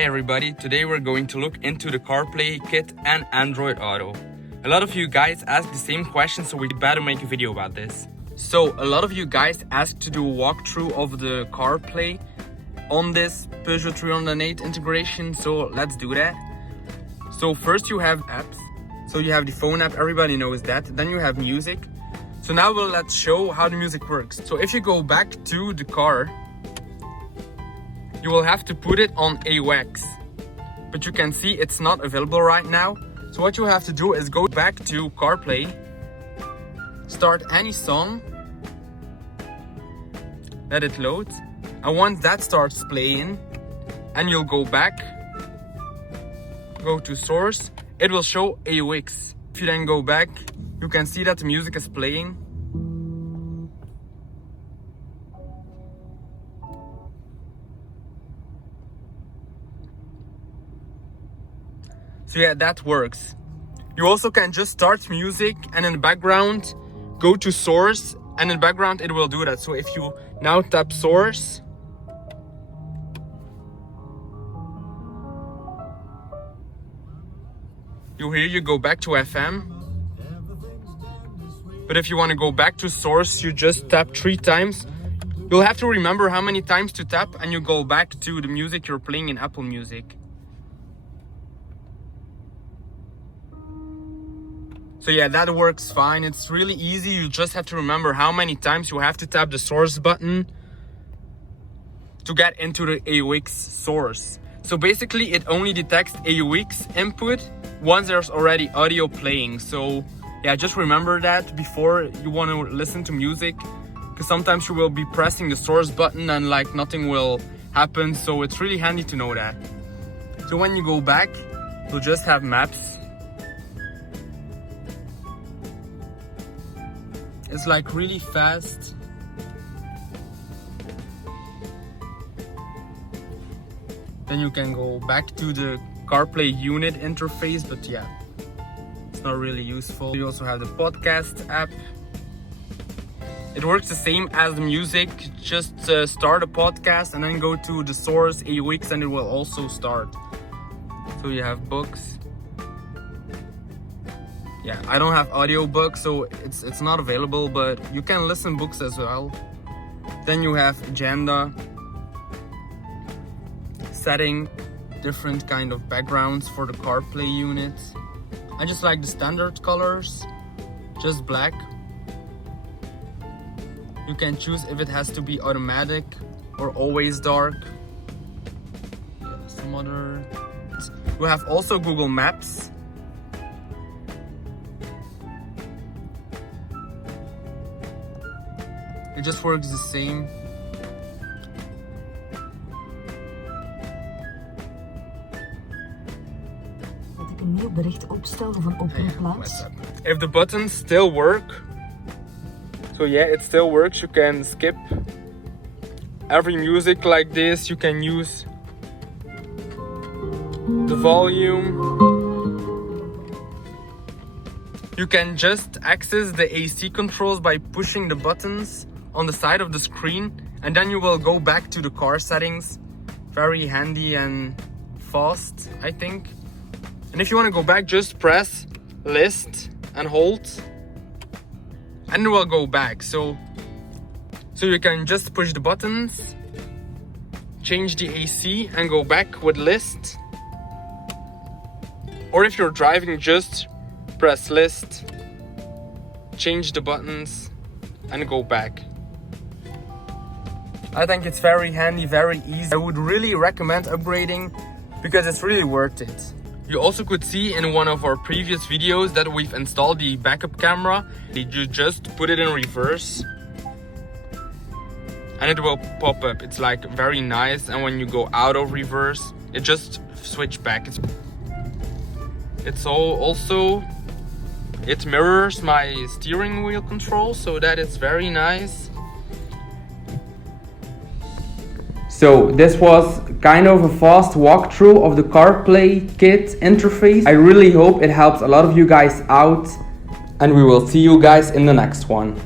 Hi everybody, today we're going to look into the Carplay kit and Android Auto. A lot of you guys asked the same question, so we better make a video about this. So a lot of you guys asked to do a walkthrough of the Carplay on this Peugeot 308 integration, so let's do that. So first you have apps. So you have the phone app, everybody knows that. Then you have music. So now let's show how the music works. So if you go back to the car, you will have to put it on AUX, but you can see it's not available right now. So what you have to do is go back to Carplay, start any song, let it load, and once that starts playing, and you'll go back, go to source, it will show AUX. If you then go back, you can see that the music is playing. So yeah, that works. You also can just start music and in the background go to source, and in the background it will do that. So if you now tap source, you go back to FM. But if you want to go back to source, you just tap 3 times. You'll have to remember how many times to tap, and you go back to the music you're playing in Apple Music. So yeah, that works fine. It's really easy. You just have to remember how many times you have to tap the source button to get into the AUX source. So basically it only detects AUX input once there's already audio playing. So yeah, just remember that before you want to listen to music, because sometimes you will be pressing the source button and like nothing will happen. So it's really handy to know that. So when you go back, you'll just have maps. It's like really fast. Then you can go back to the Carplay unit interface, but yeah, it's not really useful. You also have the podcast app. It works the same as the music. Just start a podcast and then go to the source AUX and it will also start. So you have books. Yeah, I don't have audiobook, so it's not available, but you can listen books as well. Then you have agenda, setting different kind of backgrounds for the Carplay unit. I just like the standard colors, just black. You can choose if it has to be automatic or always dark. Yeah, some other. We have also Google Maps. It just works the same. Dat ik een nieuw bericht opstel of een oproep plaats. If the buttons still work, so yeah, it still works. You can skip every music like this. You can use the volume. You can just access the AC controls by pushing the buttons on the side of the screen, and then you will go back to the car settings. Very handy and fast, I think. And if you want to go back, just press list and hold, and it will go back. So you can just push the buttons, change the AC and go back with list. Or if you're driving, just press list, change the buttons and go back. I think it's very handy, very easy. I would really recommend upgrading because it's really worth it. You also could see in one of our previous videos that we've installed the backup camera. You just put it in reverse and it will pop up. It's like very nice, and when you go out of reverse, it just switch back. It mirrors my steering wheel control, so that is very nice. So this was kind of a fast walkthrough of the Carplay kit interface. I really hope it helps a lot of you guys out, and we will see you guys in the next one.